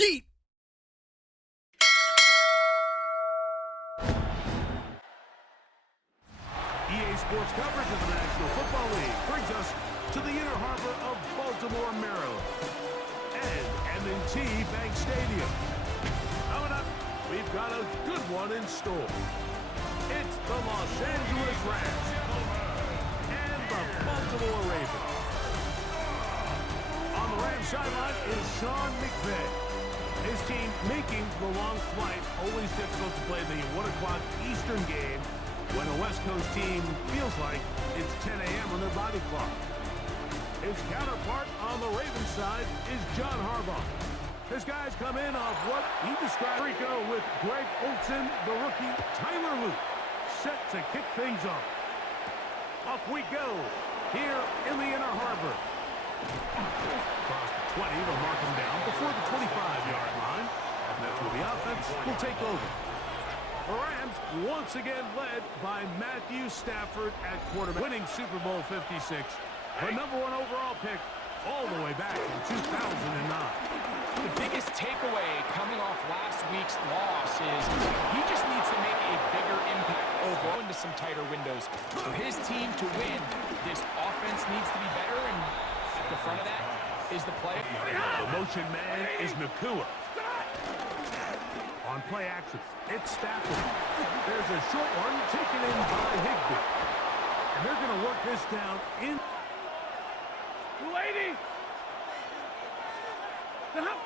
Yeet! EA Sports coverage of the National Football League brings us to the inner harbor of Baltimore, Maryland, and M&T Bank Stadium. Coming up, we've got a good one in store. It's the Los Angeles Rams and the Baltimore Ravens. On the Rams sideline is Sean McVay. His team making the long flight. Always difficult to play the 1 o'clock Eastern game when a West Coast team feels like it's 10 a.m. on their body clock. His counterpart on the Ravens side is John Harbaugh. His guys come in off what he described Rico with Greg Olsen, the rookie, Tyler Luke, set to kick things off. Off we go here in the inner harbor. Across the 20, they'll mark him down before the 25-yard line. And that's where the offense will take over. The Rams once again led by Matthew Stafford at quarterback, winning Super Bowl 56, the #1 overall pick all the way back in 2009. The biggest takeaway coming off last week's loss is he just needs to make a bigger impact overall into some tighter windows. For his team to win, this offense needs to be better, and at the front of that is the play. The motion man is Nakua. On play action, it's Stafford. There's a short one taken in by Higbee. And they're going to work this down in. Lady!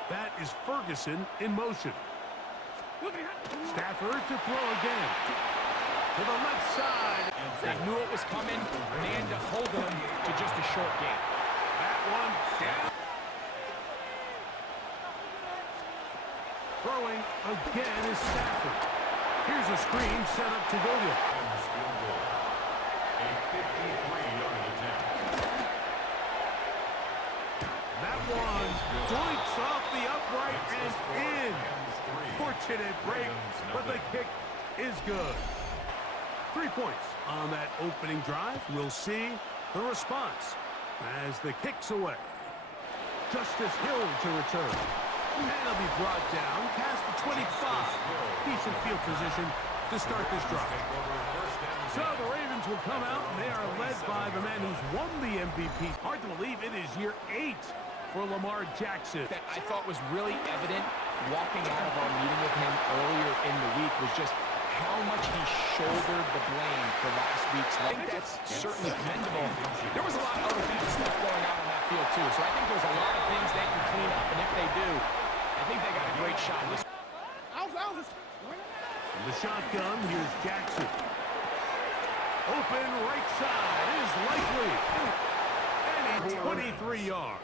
That is Ferguson in motion. Stafford to throw again. To the left side. They knew it was coming, and they had to hold them to just a short game. That one down. Throwing again is Stafford. Here's a screen set up to Golia. A 53-yard attempt. That one doinks off the upright and in. Fortunate break, but the kick is good. 3 points on that opening drive. We'll see the response as the kick's away. Justice Hill to return. And he'll be brought down past the 25. Decent field position to start this drive. So the Ravens will come out, and they are led by the man who's won the MVP. Hard to believe it is year 8 for Lamar Jackson. That I thought was really evident walking out of our meeting with him earlier in the week was just how much he shouldered the blame for last week's loss. I think that's certainly commendable. There was a lot of other good stuff going on in that field, too. So I think there's a lot of things they can clean up, and if they do, I think they got a great shot in this. In the shotgun, here's Jackson. Open right side is likely. And he's 23 yards.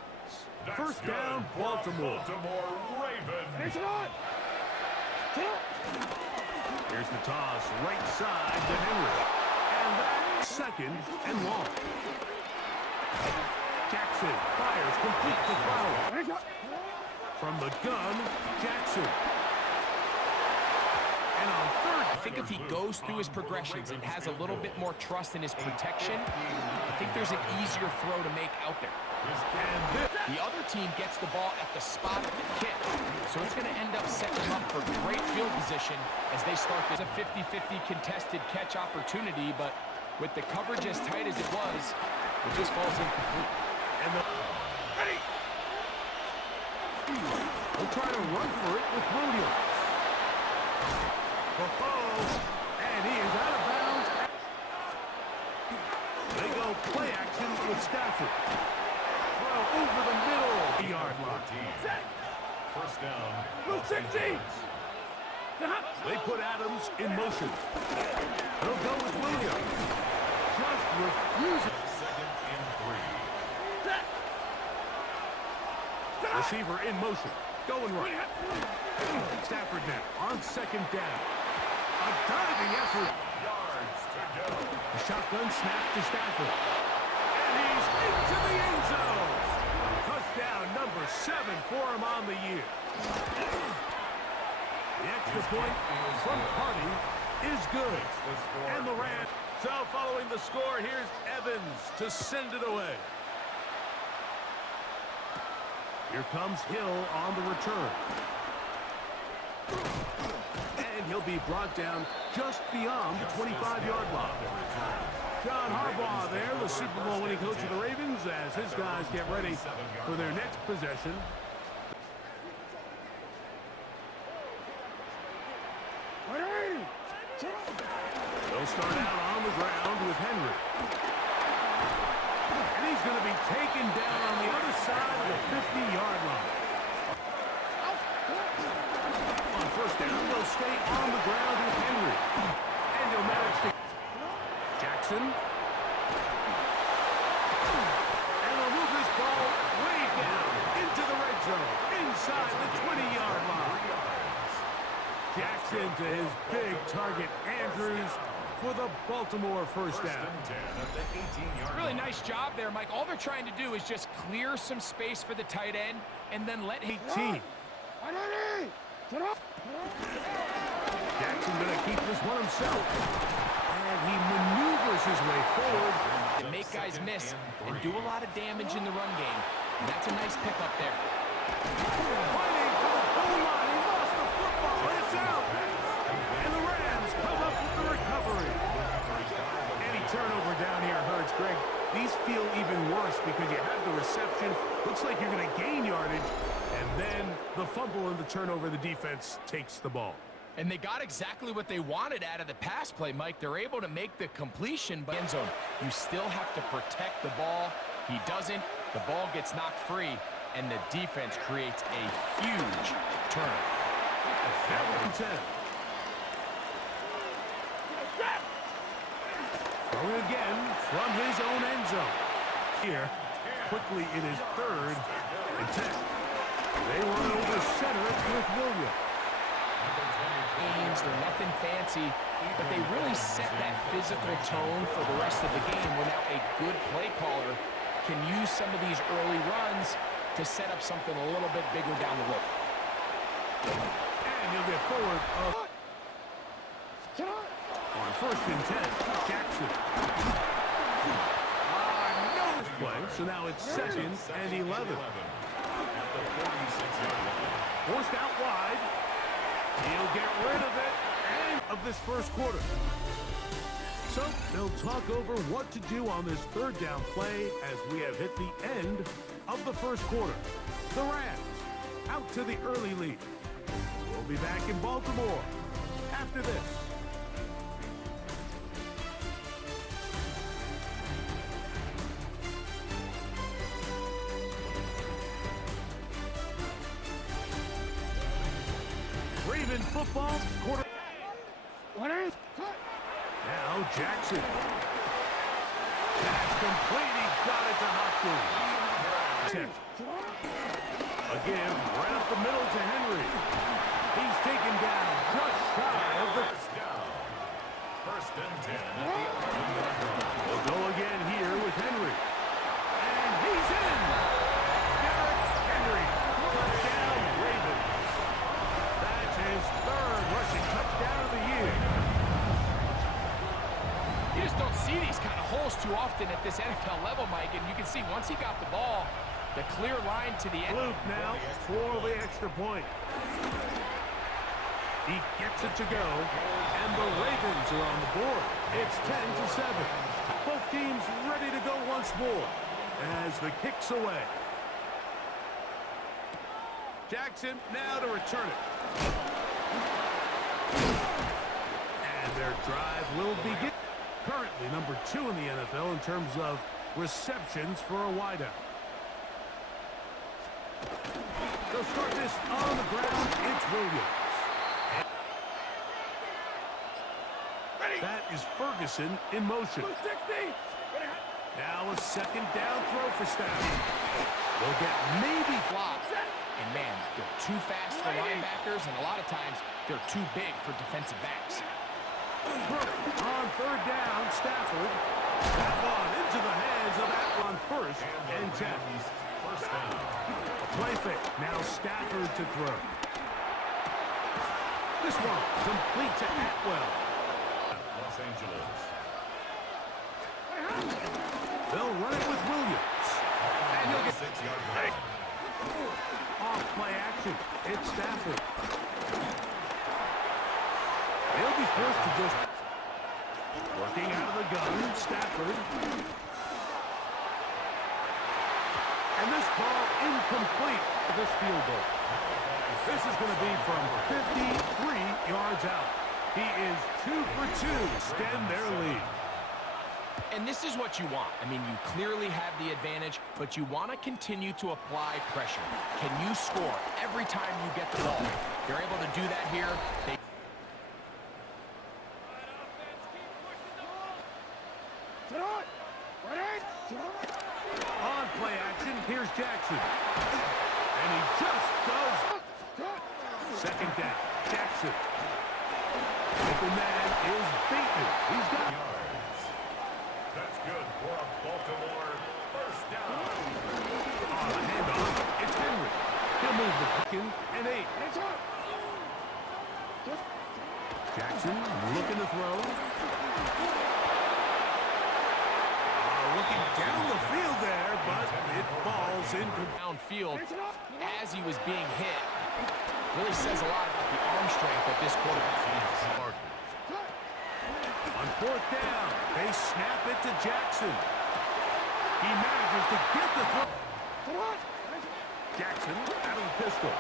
First down, Baltimore. Baltimore Ravens. Here's the toss, right side to Henry. And that's second and long. Jackson fires complete to throw. From the gun, Jackson. And on third, I think if he goes through his progressions and has a little bit more trust in his protection, I think there's an easier throw to make out there. and The other team gets the ball at the spot of the kick, so it's going to end up setting them up for great field position as they start this. A 50-50 contested catch opportunity, but with the coverage as tight as it was, it just falls incomplete. And we'll try to run for it with Williams. And he is out of bounds. They go play action with Stafford. Throw over the middle. Yard line. First down. Move 60. They put Adams in motion. They'll go with Williams. Just refusing. Second and 3. Receiver in motion. Going right. Stafford now on second down. A diving effort. Yards to go. A shotgun snap to Stafford. And he's into the end zone. Touchdown number 7 for him on the year. The extra point from Party is good. And the Rams. So following the score, here's Evans to send it away. Here comes Hill on the return. And he'll be brought down just beyond the 25-yard line. John Harbaugh there, the Super Bowl winning coach of the Ravens, as his guys get ready for their next possession. They'll start out on the ground with Henry. And he's going to be taken down on the other side of the 50-yard line. On first down, they'll stay on the ground with Henry. And he'll manage to... Jackson. And they'll move this ball way down into the red zone, inside the 20-yard line. Jackson to his big target, Andrews, for the Baltimore first down. Really nice job there, Mike. All they're trying to do is just clear some space for the tight end and then let him... Jackson going to keep this one himself. And he maneuvers his way forward. To make guys miss and do a lot of damage in the run game. And that's a nice pickup there. Fighting for the goal line. He lost the football. It's out. And the Rams come up with the recovery. Any turnover down here hurts, Greg. These feel even worse because you have the reception. Looks like you're going to gain yardage. And then the fumble and the turnover, the defense takes the ball. And they got exactly what they wanted out of the pass play, Mike. They're able to make the completion, but end zone. You still have to protect the ball. He doesn't. The ball gets knocked free, and the defense creates a huge turnover. 7-10. Throwing again from his own end zone. Here, quickly it is 3rd and 10. They run over center with Williams. They're nothing fancy, but they really set that physical tone for the rest of the game where now a good play caller can use some of these early runs to set up something a little bit bigger down the road. And he'll get forward on 1st and 10. Jackson. No play, so now it's 2nd and 11. Forced out wide. He'll get rid of it and of this first quarter. So they'll talk over what to do on this 3rd down play as we have hit the end of the first quarter. The Rams out to the early lead. We'll be back in Baltimore after this. Raven football quarter. Now Jackson. That's complete. He got it to Hopkins. Again, right up the middle to Henry. He's taken down just shy of the... 1st and 10. They'll go again here with Henry. And he's in. Derrick Henry. Touchdown, Ravens. That's his 3rd rushing touchdown of the year. You just don't see these kind of holes too often at this NFL level, Mike, and you can see once he got the ball, the clear line to the end. Luke now for the extra point. He gets it to go, and the Ravens are on the board. It's 10-7. Both teams ready to go once more as the kick's away. Jackson now to return it. And their drive will begin. Currently number 2 in the NFL in terms of receptions for a wideout. They'll start this on the ground. It's Williams. That is Ferguson in motion. Now a 2nd down throw for Stafford. They'll get maybe blocked. And man, they're too fast for linebackers, and a lot of times they're too big for defensive backs. On 3rd down, Stafford. That one into the hands of Atwell on 1st and 10. A play fake. Now Stafford to throw. This one complete to Atwell. Los Angeles. They'll run it with Williams. And he'll get 6-yard line. off play action. It's Stafford. forced to just working out of the gun, Stafford. And this ball incomplete for this field goal. This is going to be from 53 yards out. He is 2 for 2 to extend their lead. And this is what you want. I mean, you clearly have the advantage, but you want to continue to apply pressure. Can you score every time you get the ball? They're able to do that here. On play action, here's Jackson. And he just does. Second down, Jackson. Open man is Bateman. He's got Yards. That's good for a Baltimore first down. on the handoff. It's Henry. He'll move the second and 8. Jackson looking to throw. Looking down the field there, but it falls into downfield as he was being hit. Really says a lot about the arm strength that this quarterback has. On fourth down, they snap it to Jackson. He manages to get the throw. Jackson out of the pistol.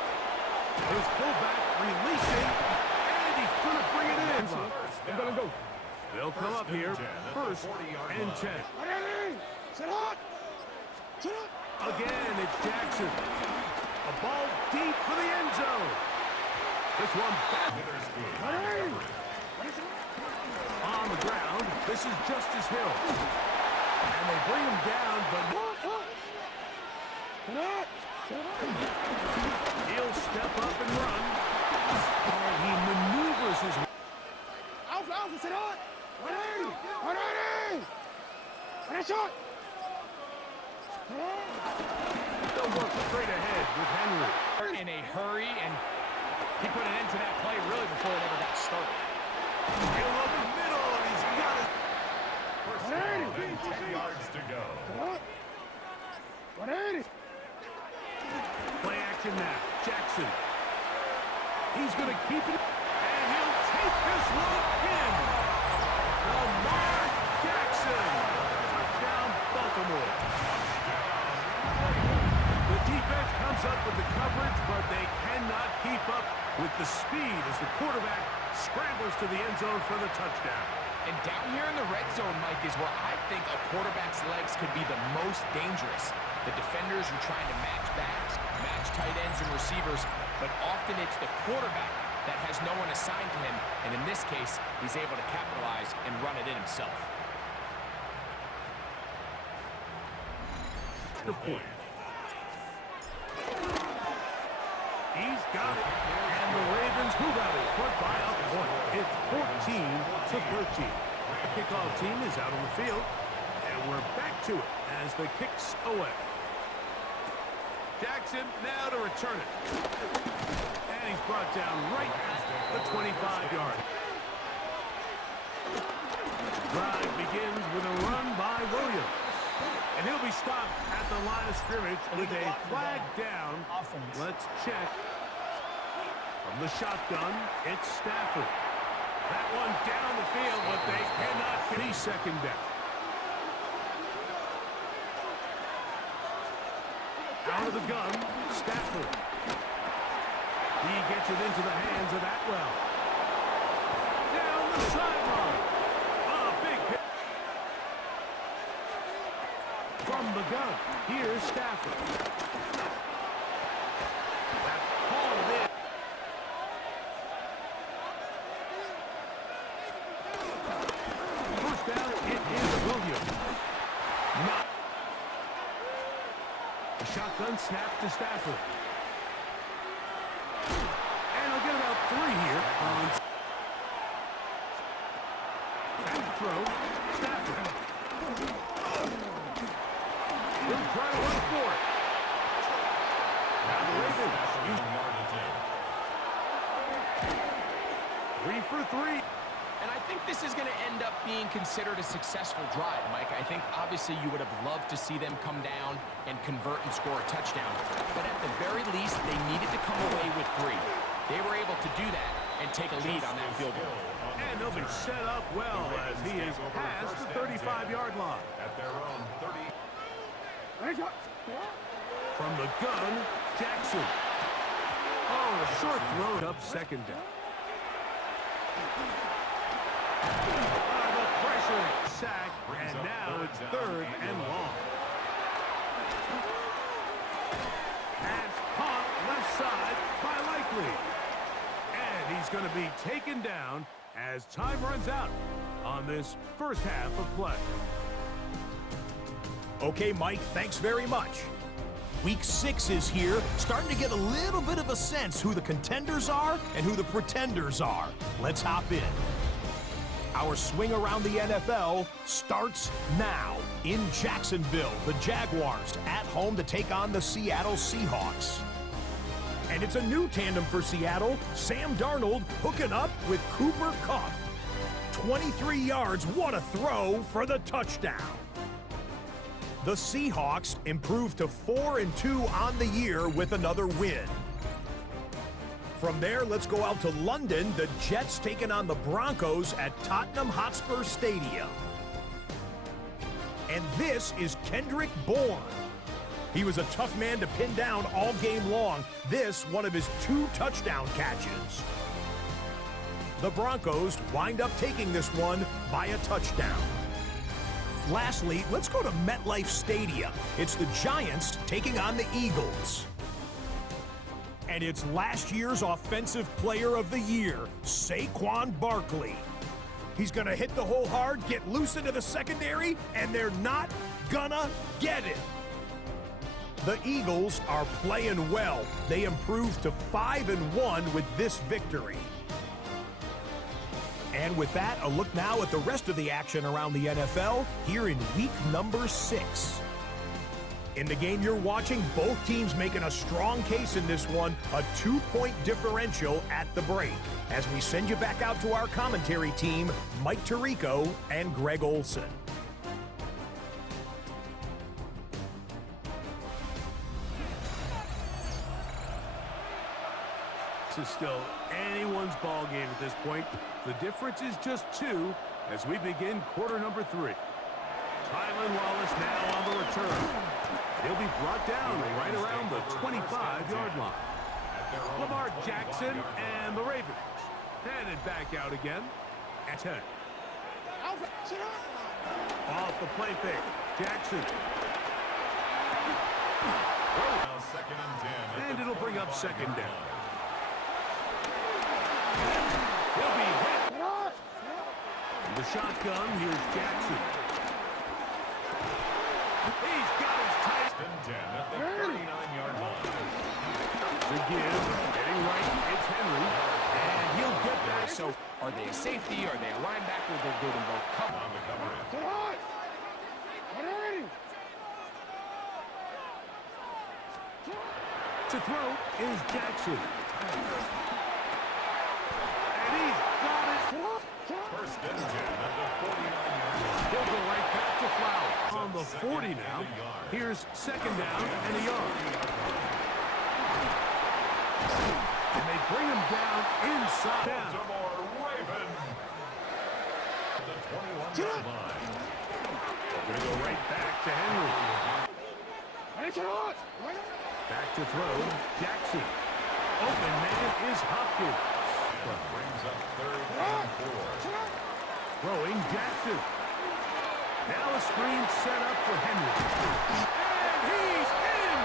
His fullback releasing, and he's going to bring it in. They're going to go. They'll come up here, first and 10. Again, it's Jackson. A ball deep for the end zone. This one back. On the ground, this is Justice Hill. And they bring him down, but he'll step up and run. And he maneuvers his way. They'll work straight ahead with Henry. In a hurry, and he put an end to that play really before it ever got started. He'll over the middle, and he's got it. First down and 10 yards to go. Play action now. Jackson. He's going to keep it, and he'll take this one in. Lamar Jackson. Touchdown, Baltimore. The defense comes up with the coverage, but they cannot keep up with the speed as the quarterback scrambles to the end zone for the touchdown. And down here in the red zone, Mike, is where I think a quarterback's legs could be the most dangerous. The defenders are trying to match backs, match tight ends and receivers, but often it's the quarterback that has no one assigned to him, and in this case, he's able to capitalize and run it in himself. The point. He's got it, and the Ravens move out in front by a point. It's 14-13. The kickoff team is out on the field, and we're back to it as the kicks away. Jackson now to return it. And he's brought down right at the 25-yard. Drive begins with a run by Williams. And he'll be stopped at the line of scrimmage with a flag down. Let's check. From the shotgun, it's Stafford. That one down the field, but they cannot get a second down. Out of the gun, Stafford. He gets it into the hands of Atwell. Down the sideline. A big hit. From the gun, here's Stafford. That's hauled in. First down, it is Williams. Not. A shotgun snap to Stafford. And they'll get about 3 here on. Back to throw, Stafford. He'll try to run for it. Now the Ravens. 3 for 3. And I think this is going to end up being considered a successful drive, Mike. I think obviously you would have loved to see them come down and convert and score a touchdown. But at the very least, they needed to come away with 3. They were able to do that, and take a lead on that field goal. And they'll be set up well as he is past the 35-yard line. At their own 30. From the gun, Jackson. Oh, a short throw up second down. The pressure sack, and now it's third and long. Pass caught left side by Likely. And he's going to be taken down as time runs out on this first half of play. Okay, Mike, thanks very much. Week 6 is here, starting to get a little bit of a sense who the contenders are and who the pretenders are. Let's hop in. Our swing around the NFL starts now. In Jacksonville, the Jaguars at home to take on the Seattle Seahawks. And it's a new tandem for Seattle. Sam Darnold hooking up with Cooper Kupp. 23 yards, what a throw for the touchdown. The Seahawks improved to 4-2 on the year with another win. From there, let's go out to London. The Jets taking on the Broncos at Tottenham Hotspur Stadium. And this is Kendrick Bourne. He was a tough man to pin down all game long. This, one of his 2 touchdown catches. The Broncos wind up taking this one by a touchdown. Lastly, let's go to MetLife Stadium. It's the Giants taking on the Eagles. And it's last year's Offensive Player of the Year, Saquon Barkley. He's gonna hit the hole hard, get loose into the secondary, and they're not gonna get it. The Eagles are playing well. They improved to 5-1 with this victory. And with that, a look now at the rest of the action around the NFL here in week number 6. In the game you're watching, both teams making a strong case in this one, a 2-point differential at the break. As we send you back out to our commentary team, Mike Tirico and Greg Olson. This is still anyone's ball game at this point. The difference is just 2 as we begin quarter number 3. Tylan Wallace now on the return. He'll be brought down right around the 25-yard line. Lamar Jackson and the Ravens headed back out again at 10. Off the play fake, Jackson. Second and 10. And it'll bring up second down. He'll be hit. The shotgun, here's Jackson. He's got his tight. 10 at the 39-yard line. To give, getting right, it's Henry, and he'll get back. So are they a safety? Are they a linebacker? They're good in both cover. On the coverage. To throw is Jackson. And he's got it. First and 10 at the 49-yard line. He'll go right back to Flower. On the 40 now. Here's second down and a yard. And they bring him down inside. Baltimore Ravens. At the 21-yard line. Going to go right back to Henry. Back to throw, Jackson. Open man is Hopkins. Brings up third and 4. Throwing Jackson. Now a screen set up for Henry. And he's in!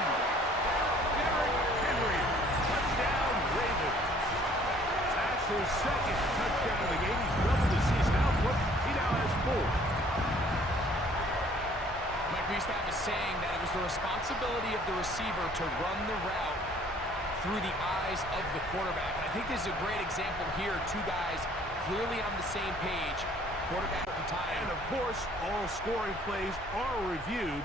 Derrick Henry. Touchdown Ravens. That's his second touchdown of the game. He's doubled the season output. He now has 4. Mike Wiesback is saying that it was the responsibility of the receiver to run the route through the eyes of the quarterback. And I think this is a great example here. 2 guys clearly on the same page. Quarterback and time. And of course, all scoring plays are reviewed.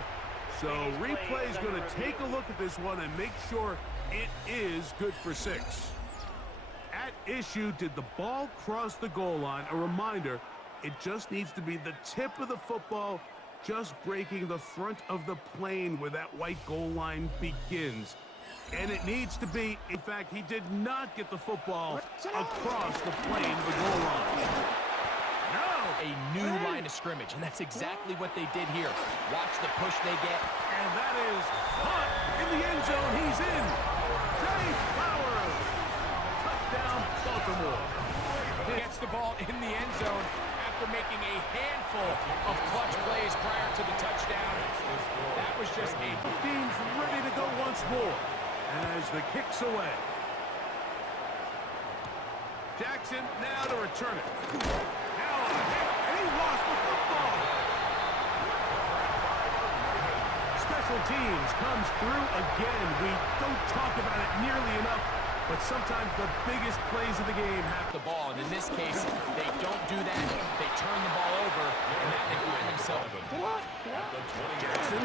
So replay's going to take a look at this one and make sure it is good for 6. At issue, did the ball cross the goal line? A reminder, it just needs to be the tip of the football just breaking the front of the plane where that white goal line begins. And it needs to be. In fact, he did not get the football across the plane to the goal line. No! A new line of scrimmage, and that's exactly what they did here. Watch the push they get. And that is Hunt in the end zone. He's in. Jay Flowers. Touchdown, Baltimore. He gets the ball in the end zone after making a handful of clutch plays prior to the touchdown. That was just a... Team's ready to go once more as the kick's away. Jackson now to return it. Now a hit, and he lost the football. Special teams comes through again. We don't talk about it nearly enough, but sometimes the biggest plays of the game happen. The ball, and in this case, they don't do that. They turn the ball over, and now they find themselves. Jackson.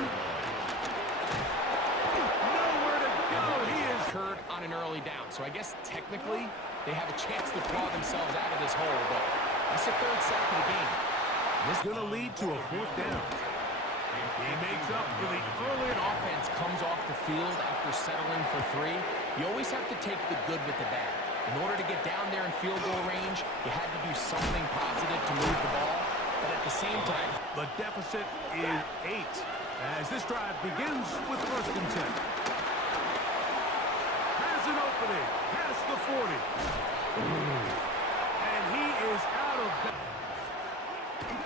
Nowhere to go. He is Occurred on an early down, so I guess technically they have a chance to claw themselves out of this hole, but that's the third sack of the game. This is going to lead to a fourth down. He makes up for the early Offense comes off the field after settling for 3. You always have to take the good with the bad. In order to get down there in field goal range, you had to do something positive to move the ball, but at the same time, the deficit is 8 as this drive begins with 1st and 10. Has an opening past the 40. And he is out of bounds.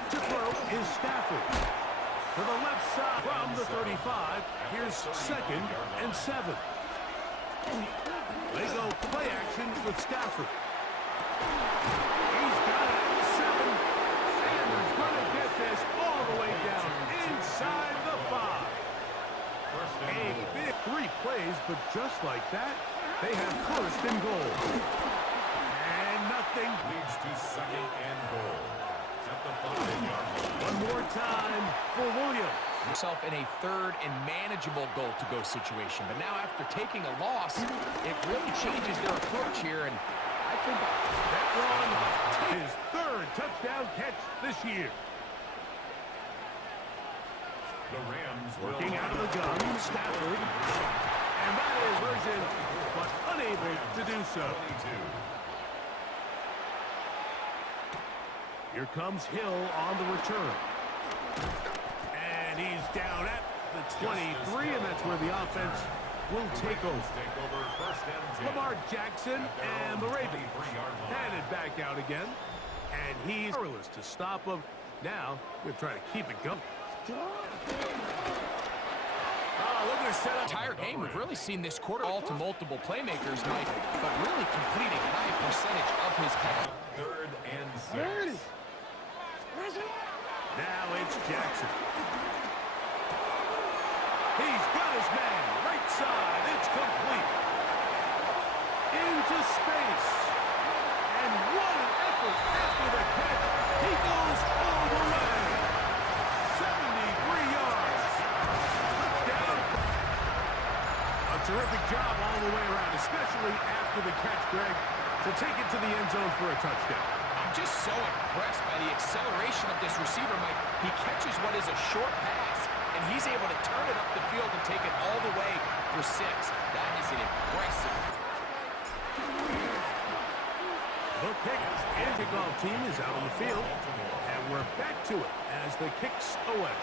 To throw is Stafford. To the left side from the 35. Here's 2nd and 7. They go play action with Stafford. He's got it at the 7. And they're going to get this all the way down inside the 5. A big 3 plays, but just like that, they have 1st and goal. And nothing Leads to 2nd and goal. At the 5-yard line. one more time for Williams. himself in a 3rd and manageable goal-to-go situation. But now after taking a loss, it really changes their approach here, and I think that run, his 3rd touchdown catch this year. The Rams Working out of the gun, Stafford. And that is version, but unable to do so. 22. Here comes Hill on the return. And he's down at the 23, and that's where the offense will take over. First and 10. Lamar Jackson and the Ravens headed back out again. And he's powerless to stop him. Now, we're trying to keep it going. Oh, look at the setup. entire game, we've really seen this quarter all to multiple playmakers, Mike, but really completing a high percentage of his pass. 3rd and 6. Now it's Jackson. He's got his man. Right side. It's complete. Into space. And what an effort after the catch. He goes all the way. 73 yards. Touchdown. A terrific job all the way around, especially after the catch, Greg, to take it to the end zone for a touchdown. I'm just so impressed by the acceleration of this receiver, Mike. He catches what is a short pass, and he's able to turn it up the field and take it all the way for 6. That is an impressive. The kick and kickoff team is out on the field, and we're back to it as the kick's away.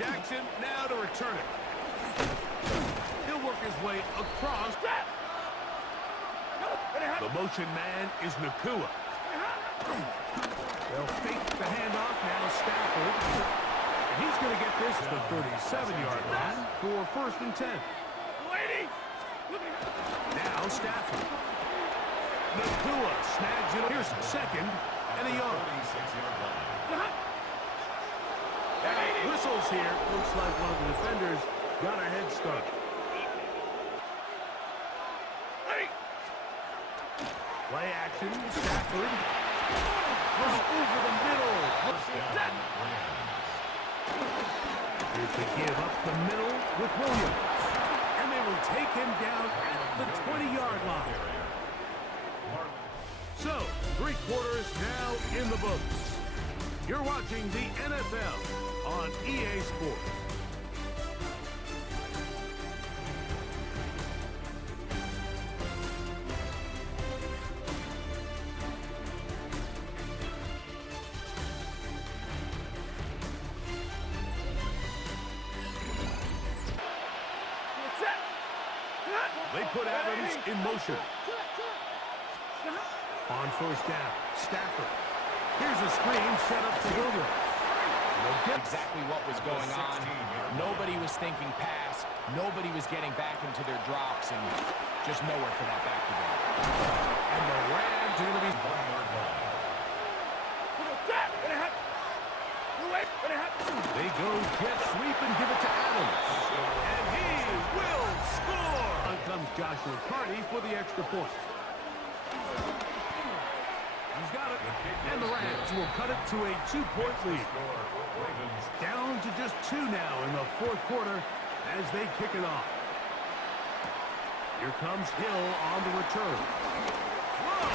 Jackson now to return it. He'll work his way across. The motion man is Nakua. They'll fake the handoff now, Stafford. And he's going to get this to the 37-yard line for 1st and 10. Now Stafford. Nakua snags it. Here's 2nd and a yard. 36-yard line. Whistles here. Looks like one of the defenders got a head start. Play action, Stafford. From over the middle. Here's the give up the middle with Williams. And they will take him down at the 20-yard line. So, 3 quarters now in the books. You're watching the NFL on EA Sports. They put Adams in motion. On first down, Stafford. Here's a screen set up to Williams. Exactly what was going on. Nobody was thinking pass. Nobody was getting back into their drops, and just nowhere for that back to go. And the Rams are going to be... They go jet sweep and give it to Adams. And he will score! On comes Joshua Carney for the extra point. He's got it. And the Rams will cut it to a 2-point lead. Down to just 2 now in the fourth quarter as they kick it off. Here comes Hill on the return. Whoa!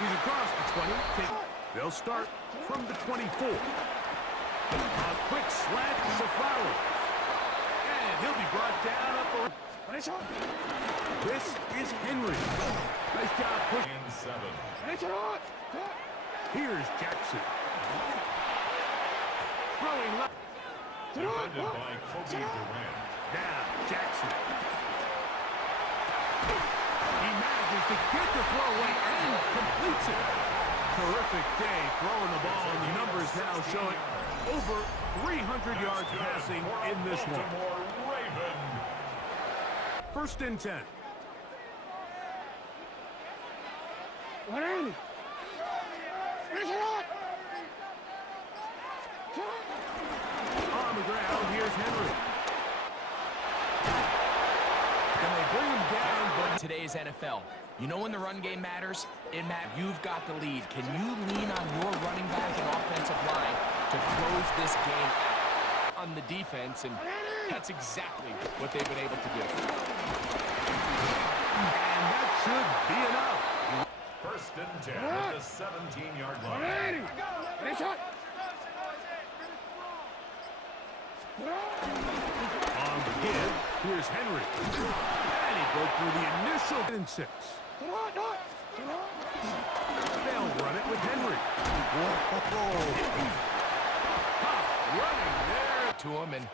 He's across the 20. They'll start from the 24. A quick slant to Flowers. And he'll be brought down up around. This is Henry. Nice job pushing. 7. Here's Jackson. Throwing left. Defended by Kobe Durant. Now, Jackson. He manages to get the throw away and completes it. Terrific day throwing the ball, and the numbers now showing over 300 yards passing in this one. Baltimore Raven. First and 10. On the ground, here's Henry. And they bring him down, but Today's NFL, you know when the run game matters? It matters. You've got the lead. Can you lean on your running back and offensive line to close this game out on the defense? And that's exactly what they've been able to do. and that should be enough. First and 10 at the 17-yard line. On the give, here's Henry. And he broke through the initial and 6. They'll run it with Henry. Tough running there. To him, and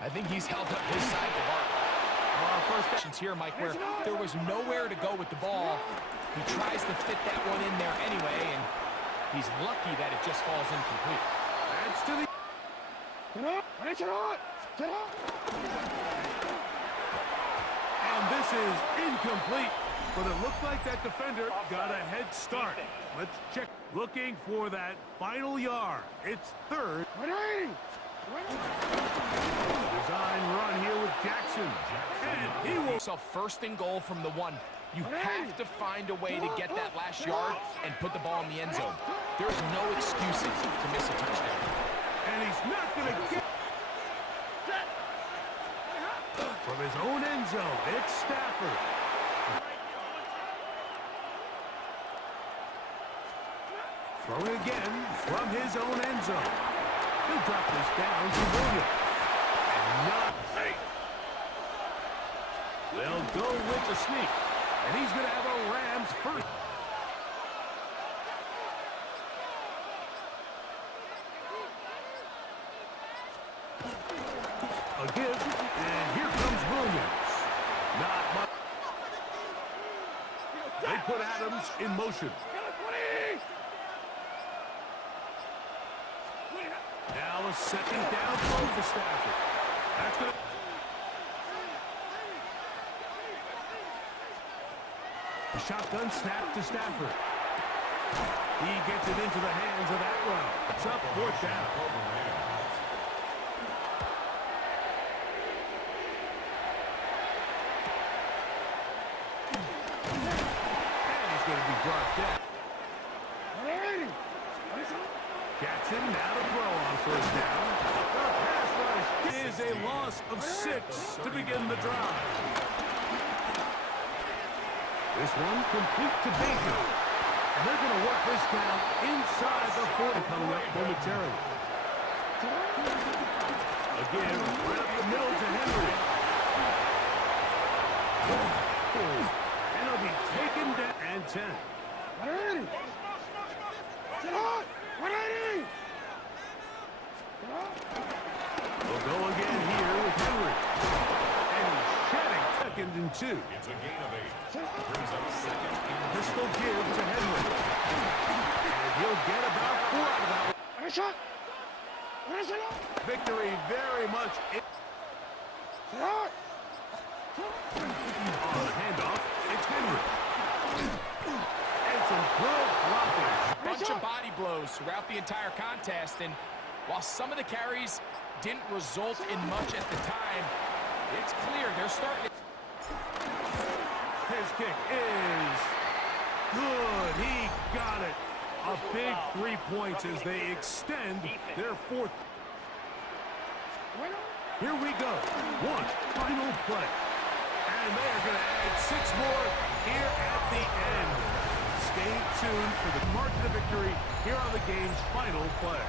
I think he's held up his side of the ball. First actions here, Mike, where there was nowhere to go with the ball. He tries to fit that one in there anyway, and he's lucky that it just falls incomplete. That's to the... And this is incomplete, but it looked like that defender got a head start. Let's check. Looking for that final yard. It's third. Design run here with Jackson. And he will... So first and goal from the 1. You have to find a way to get that last yard and put the ball in the end zone. There's no excuses to miss a touchdown. And he's not going to get... From his own end zone, it's Stafford. Throwing again from his own end zone. He'll drop this down to Williams. And not... They'll go with the sneak. And he's going to have a Rams first. A give, and here comes Williams. Not much. They put Adams in motion. Now a second down throw for Stafford. That's going to... A shotgun snap to Stafford. He gets it into the hands of that route. It's up, fourth down. And he's going to be brought down. Jackson now to throw on first down. The pass rush is a loss of 6 to begin the drive. This one complete to Baker. And they're going to work this down inside the 40 coming up momentarily. Again, right up the middle to Henry. And it'll be taken down and 10. We'll go again here with Henry. And he's shedding. 2nd and 2. It's a gain of 8. Brings up 2nd and Pistol give to Henry. And he'll get about 4 out of that one. Victory very much in. On the handoff, it's Henry. And some good blocking. Bunch of body blows throughout the entire contest, and while some of the carries didn't result in much at the time, it's clear they're starting to... His kick is good. He got it. A big 3 points as they extend their 4th. Here we go. One final play. And they are going to add 6 more here at the end. Stay tuned for the margin of victory here on the game's final play.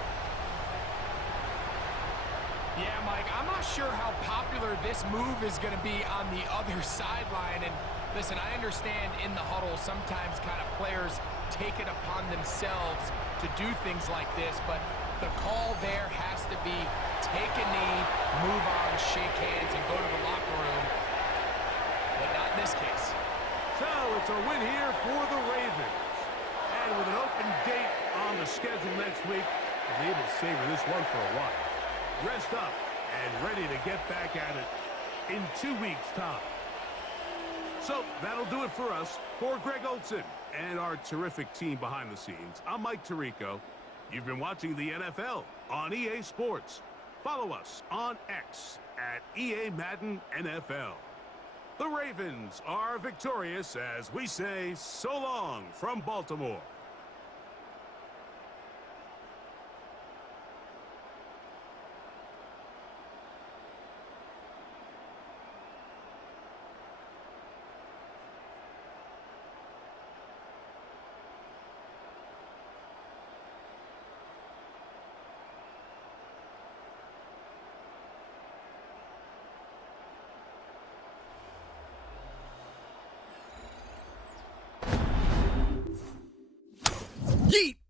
Yeah, Mike, I'm not sure how popular this move is going to be on the other sideline. And listen, I understand in the huddle sometimes kind of players take it upon themselves to do things like this, but the call there has to be take a knee, move on, shake hands, and go to the locker room. But not in this case. So it's a win here for the Ravens. And with an open date on the schedule next week, they'll be able to savor this one for a while. Rest up and ready to get back at it in 2 weeks' time. So that'll do it for us. For Greg Olson and our terrific team behind the scenes, I'm Mike Tirico. You've been watching the NFL on EA Sports. Follow us on X at EA Madden NFL. The Ravens are victorious as we say so long from Baltimore. Yeet!